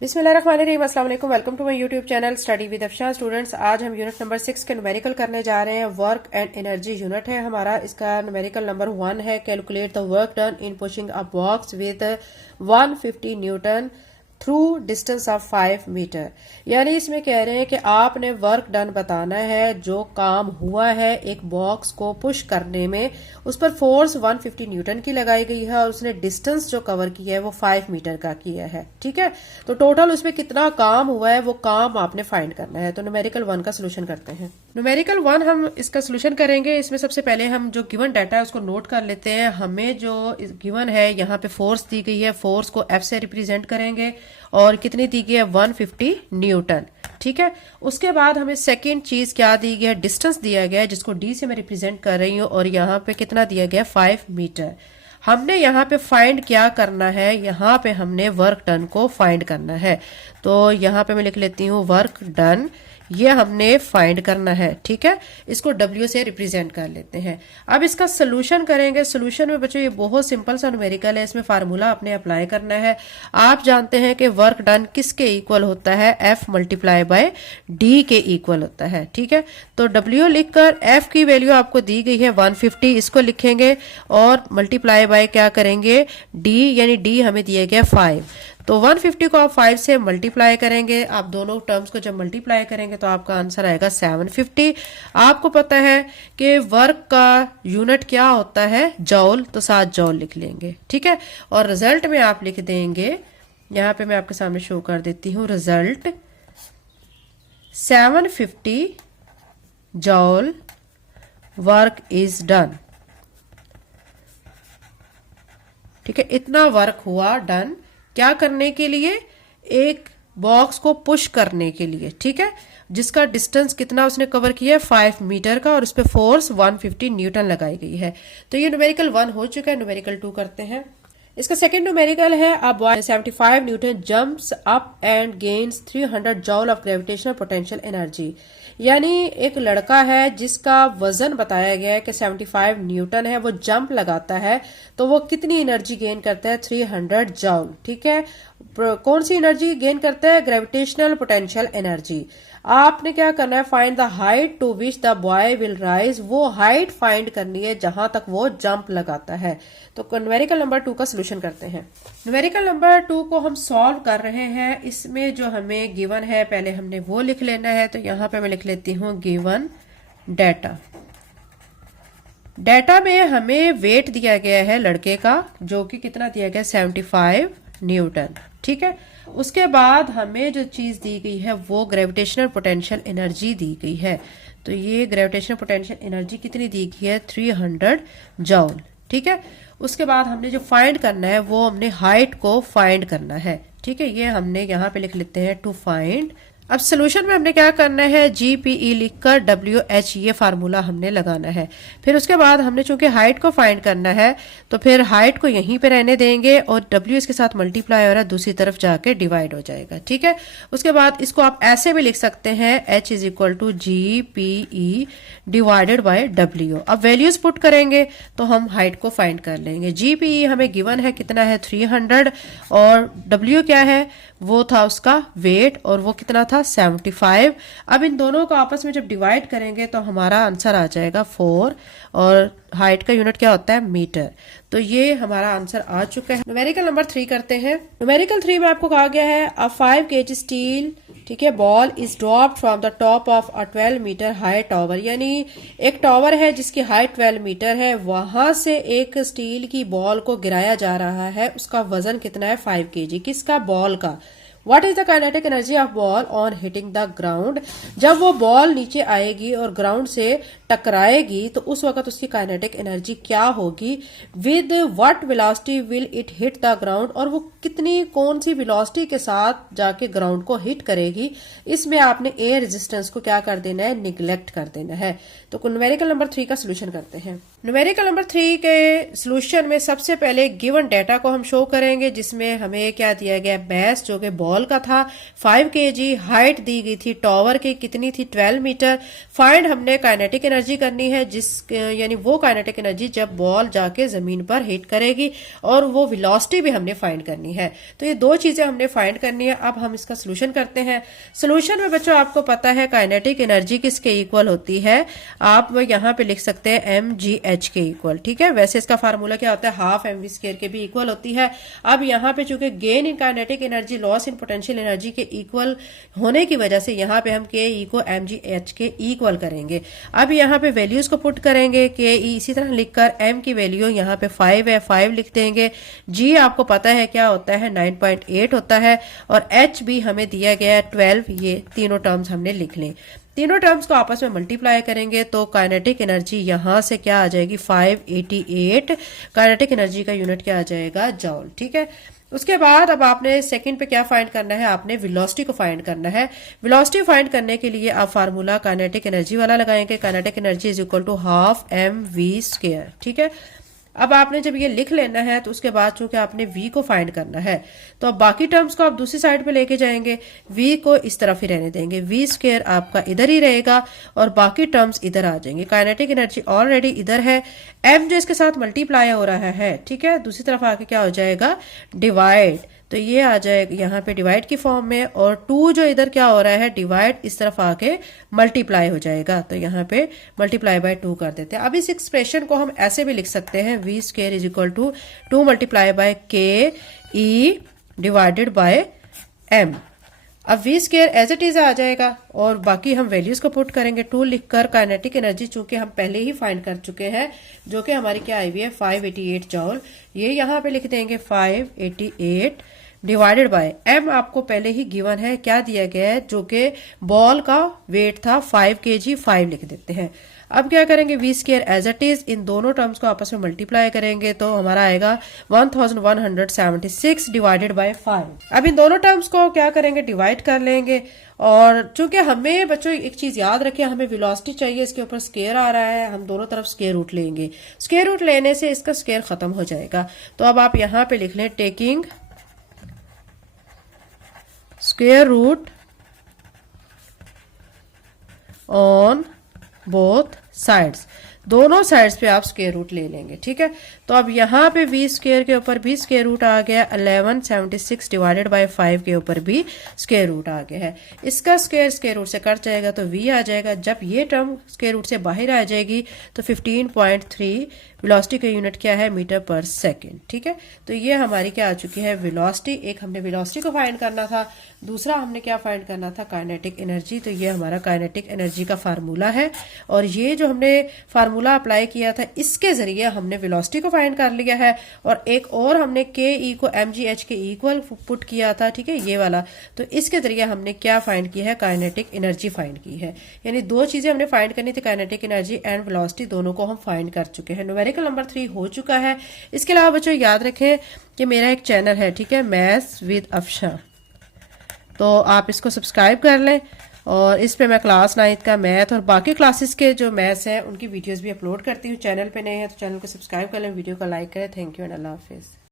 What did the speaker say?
बिस्मिल्लाहिर्रहमानिर्रहीम, अस्सलाम वालेकुम। Welcome to my YouTube channel study with Afshan. Students, आज हम यूनिट नंबर 6 के न्यूमेरिकल करने जा रहे हैं। वर्क एंड एनर्जी यूनिट है हमारा। इसका न्यूमेरिकल नंबर 1 है, calculate the work done in pushing a box with 150 newton through distance of 5 metre. यानी इसमें कह रहे हैं कि आपने वर्क डन बताना है, जो काम हुआ है एक बॉक्स को पुश करने में, उस पर फोर्स 150 न्यूटन की लगाई गई है और उसने डिस्टेंस जो कवर किया है वो 5 मीटर का किया है। ठीक है, तो टोटल उसमें कितना काम हुआ है वो काम आपने फाइंड करना है। तो न्यूमेरिकल 1 का सोल्यूशन करते हैं। न्यूमेरिकल 1 हम इसका सोल्यूशन करेंगे। इसमें सबसे पहले हम जो गिवन डाटा है उसको नोट कर लेते हैं। हमें जो गिवन है यहाँ पे फोर्स दी गई है, फोर्स को F से रिप्रेजेंट करेंगे और कितनी दी गई है 150 न्यूटन। ठीक है, उसके बाद हमें सेकंड चीज क्या दी गई है, डिस्टेंस दिया गया है जिसको D से मैं रिप्रेजेंट कर रही हूँ और यहाँ पे कितना दिया गया 5 मीटर। हमने यहाँ पे फाइंड क्या करना है, यहाँ पे हमने वर्क डन को फाइंड करना है। तो यहाँ पे मैं लिख लेती हूँ वर्क डन, ये हमने फाइंड करना है। ठीक है, इसको W से रिप्रेजेंट कर लेते हैं। अब इसका सोल्यूशन करेंगे। सोल्यूशन में बच्चों ये बहुत सिंपल सा न्यूमेरिकल है, इसमें फार्मूला आपने अप्लाई करना है। आप जानते हैं कि वर्क डन किसके इक्वल होता है, F मल्टीप्लाई बाय D के इक्वल होता है। ठीक है, तो W लिखकर F की वैल्यू आपको दी गई है 150, इसको लिखेंगे और मल्टीप्लाई बाय क्या करेंगे D, यानी D हमें दिया गया 5। तो 150 को आप 5 से मल्टीप्लाई करेंगे। आप दोनों टर्म्स को जब मल्टीप्लाई करेंगे तो आपका आंसर आएगा 750। आपको पता है कि वर्क का यूनिट क्या होता है, जॉल, तो 7 जॉल लिख लेंगे। ठीक है, और रिजल्ट में आप लिख देंगे, यहां पे मैं आपके सामने शो कर देती हूँ, रिजल्ट 750 जॉल वर्क इज डन। ठीक है, इतना वर्क हुआ डन, क्या करने के लिए, एक बॉक्स को पुश करने के लिए। ठीक है, जिसका डिस्टेंस कितना उसने कवर किया है 5 मीटर का और उस पे फोर्स 150 न्यूटन लगाई गई है। तो ये न्यूमेरिकल 1 हो चुका है। न्यूमेरिकल 2 करते हैं। इसका सेकंड न्यूमेरिकल है, a boy 75 Newton jumps up and gains 300 जॉल of gravitational potential energy. यानी एक लड़का है जिसका वजन बताया गया है कि 75 न्यूटन है, वो जंप लगाता है तो वो कितनी एनर्जी गेन करता है, 300 जॉल। ठीक है, कौन सी एनर्जी गेन करता है, ग्रेविटेशनल पोटेंशियल एनर्जी। आपने क्या करना है, find the height to which the boy will rise. वो हाइट फाइंड करनी है जहां तक वो जंप लगाता है। तो न्यूमेरिकल नंबर 2 का सोल्यूशन करते हैं। न्यूमेरिकल नंबर 2 को हम सॉल्व कर रहे हैं। इसमें जो हमें गिवन है पहले हमने वो लिख लेना है। तो यहां पे मैं लिख लेती हूँ गिवन डाटा। डाटा में हमें वेट दिया गया है लड़के का, जो कि कितना दिया गया 75 न्यूटन। ठीक है, उसके बाद हमें जो चीज दी गई है वो ग्रेविटेशनल पोटेंशियल एनर्जी दी गई है। तो ये ग्रेविटेशनल पोटेंशियल एनर्जी कितनी दी गई है, 300 जॉल। ठीक है, उसके बाद हमने जो फाइंड करना है वो हमने हाइट को फाइंड करना है। ठीक है, ये हमने यहाँ पे लिख लेते हैं टू फाइंड। अब सोल्यूशन में हमने क्या करना है, GPE लिखकर WH ये फार्मूला हमने लगाना है। फिर उसके बाद हमने चूंकि हाइट को फाइंड करना है तो फिर हाइट को यहीं पे रहने देंगे और W इसके साथ मल्टीप्लाई हो रहा है, दूसरी तरफ जाके डिवाइड हो जाएगा। ठीक है, उसके बाद इसको आप ऐसे भी लिख सकते हैं, H is equal to GPE divided by W। अब वैल्यूज पुट करेंगे तो हम हाइट को फाइंड कर लेंगे। GPE हमें गिवन है कितना है 300 और W क्या है, वो था उसका वेट और वो कितना था 75। अब इन दोनों को आपस में जब डिवाइड करेंगे तो हमारा आंसर आ जाएगा 4 और हाइट का यूनिट क्या होता है, मीटर। तो ये हमारा आंसर आ चुका है। न्यूमेरिकल नंबर 3 करते हैं। न्यूमेरिकल 3 में आपको कहा गया है, अ 5 kg स्टील, ठीक है, ball is dropped from the top of a 12 metre high tower. यानी एक टावर है जिसकी हाइट 12 मीटर है, वहां से एक स्टील की बॉल को गिराया जा रहा है। उसका वजन कितना है 5 kg, किसका, बॉल का। What is the kinetic energy of ball on hitting the ground? जब वो बॉल नीचे आएगी और ग्राउंड से टकराएगी तो उस वक्त उसकी काइनेटिक एनर्जी क्या होगी, with what velocity will it hit the ground, और वो कितनी कौन सी वेलोसिटी के साथ जाके ग्राउंड को हिट करेगी। इसमें आपने एयर रेजिस्टेंस को क्या कर देना है, निगलेक्ट कर देना है। तो न्यूमेरिकल नंबर 3 का सोल्यूशन करते हैं। न्यूमेरिकल नंबर 3 के सॉल्यूशन में सबसे पहले गिवन डाटा को हम शो करेंगे, जिसमें हमें क्या दिया गया, बेस जो कि बॉल का था 5 kg, हाइट दी गई थी टॉवर की कितनी थी 12 मीटर। फाइंड हमने काइनेटिक एनर्जी करनी है, जिस यानी वो काइनेटिक एनर्जी जब बॉल जाके जमीन पर हिट करेगी, और वो वेलोसिटी भी हमने फाइंड करनी है। तो ये दो चीजें हमने फाइंड करनी है। अब हम इसका सोल्यूशन करते हैं। सोल्यूशन में बच्चों आपको पता है काइनेटिक एनर्जी किसके इक्वल होती है, आप यहाँ पे लिख सकते हैं mgh के इक्वल। ठीक है, वैसे इसका फार्मूला क्या होता है, हाफ mv स्क्वायर के भी इक्वल होती है। अब यहाँ पे चूंकि gain in kinetic energy loss in potential energy के इक्वल होने की वजह से यहाँ पे हम के ई को mgh के इक्वल करेंगे। अब यहाँ पे वैल्यूज को पुट करेंगे, के ई इसी तरह लिखकर m की वैल्यू यहाँ पे 5 है, 5 लिख देंगे। g आपको पता है क्या होता है, 9.8 होता है, और h भी हमें दिया गया है 12। ये तीनों टर्म्स हमने लिख लें। तीनों टर्म्स को आपस में मल्टीप्लाई करेंगे तो काइनेटिक एनर्जी यहां से क्या आ जाएगी, 588। काइनेटिक एनर्जी का यूनिट क्या आ जाएगा, जॉल। ठीक है, उसके बाद अब आपने सेकंड पे क्या फाइंड करना है, आपने वेलोसिटी को फाइंड करना है। वेलोसिटी फाइंड करने के लिए आप फार्मूला काइनेटिक एनर्जी वाला लगाएंगे, kinetic energy is equal to half mv square. ठीक है, अब आपने जब ये लिख लेना है तो उसके बाद चूंकि आपने v को फाइंड करना है, तो अब बाकी टर्म्स को आप दूसरी साइड पे लेके जाएंगे, v को इस तरफ ही रहने देंगे, v स्क्वायर आपका इधर ही रहेगा और बाकी टर्म्स इधर आ जाएंगे। काइनेटिक एनर्जी ऑलरेडी इधर है, m जो इसके साथ मल्टीप्लाई हो रहा है, ठीक है, दूसरी तरफ आके क्या हो जाएगा, डिवाइड। तो ये आ जाएगा यहाँ पे डिवाइड की फॉर्म में, और 2 जो इधर क्या हो रहा है, डिवाइड इस तरफ आके मल्टीप्लाई हो जाएगा। तो यहाँ पे मल्टीप्लाई बाय 2 कर देते हैं। अब इस एक्सप्रेशन को हम ऐसे भी लिख सकते हैं, v square is equal to 2 multiply by K E divided by m। अब v square as it is आ जाएगा और बाकी हम वैल्यूज को पुट करेंगे। 2 लिखकर काइनेटिक एनर्जी चूंकि हम पहले ही फाइंड कर चुके हैं, जो कि हमारी क्या आई हुई है, 588 जॉल, ये यहाँ पे लिख देंगे 588 डिवाइडेड बाय m। आपको पहले ही गिवन है, क्या दिया गया है, जो कि बॉल का वेट था 5 kg, 5 लिख देते हैं। अब क्या करेंगे, v square as it is, इन दोनों टर्म्स को आपस में मल्टीप्लाई करेंगे तो हमारा आएगा 1176 डिवाइडेड बाय 5। अब इन दोनों टर्म्स को क्या करेंगे, डिवाइड कर लेंगे। और चूंकि हमें बच्चों एक चीज याद रखें, हमें वेलोसिटी चाहिए, इसके ऊपर स्क्वायर आ रहा है, हम दोनों तरफ स्क्वायर रूट लेंगे। स्क्वायर रूट लेने से इसका स्क्वायर खत्म हो जाएगा। तो अब आप यहाँ पे लिख लें, taking square root on both sides, दोनों साइड्स पे आप स्क्वायर रूट ले लेंगे। ठीक है, तो अब यहाँ पे v स्क्वायर के ऊपर भी स्क्वायर रूट आ गया, 1176 डिवाइडेड बाय 5 के ऊपर भी स्क्वायर रूट आ गया है। इसका स्क्वायर स्क्वायर रूट से कट जाएगा तो v आ जाएगा। जब ये टर्म स्क्वायर रूट से बाहर आ जाएगी तो 15.3 वेलोसिटी का यूनिट क्या है, मीटर पर सेकेंड। ठीक है, तो ये हमारी क्या आ चुकी है, वेलोसिटी। एक हमने वेलोसिटी को फाइंड करना था, दूसरा हमने क्या फाइंड करना था, काइनेटिक एनर्जी। तो ये हमारा काइनेटिक एनर्जी का फार्मूला है, और ये जो हमने फार्मूला अप्लाई किया था, इसके जरिए हमने वेलोसिटी को फाइंड कर लिया है। और एक और हमने के ई को mgh के इक्वल पुट किया था, ठीक है, ये वाला। तो इसके जरिए हमने क्या फाइंड किया है, काइनेटिक एनर्जी फाइंड की है। यानी दो चीजें हमने फाइंड करनी थी, काइनेटिक एनर्जी एंड वेलोसिटी, दोनों को हम फाइंड कर चुके हैं। न्यूमेरिकल नंबर 3 हो चुका है। इसके अलावा बच्चों याद रखें कि मेरा एक चैनल है, ठीक है, मैथ्स विद अफशा, तो आप इसको सब्सक्राइब कर लें। और इस पे मैं क्लास 9th का मैथ और बाकी क्लासेस के जो मैथ्स हैं उनकी वीडियोस भी अपलोड करती हूँ। चैनल पे नए हैं तो चैनल को सब्सक्राइब कर लें, वीडियो को लाइक करें। थैंक यू एंड अल्लाह हाफिज़।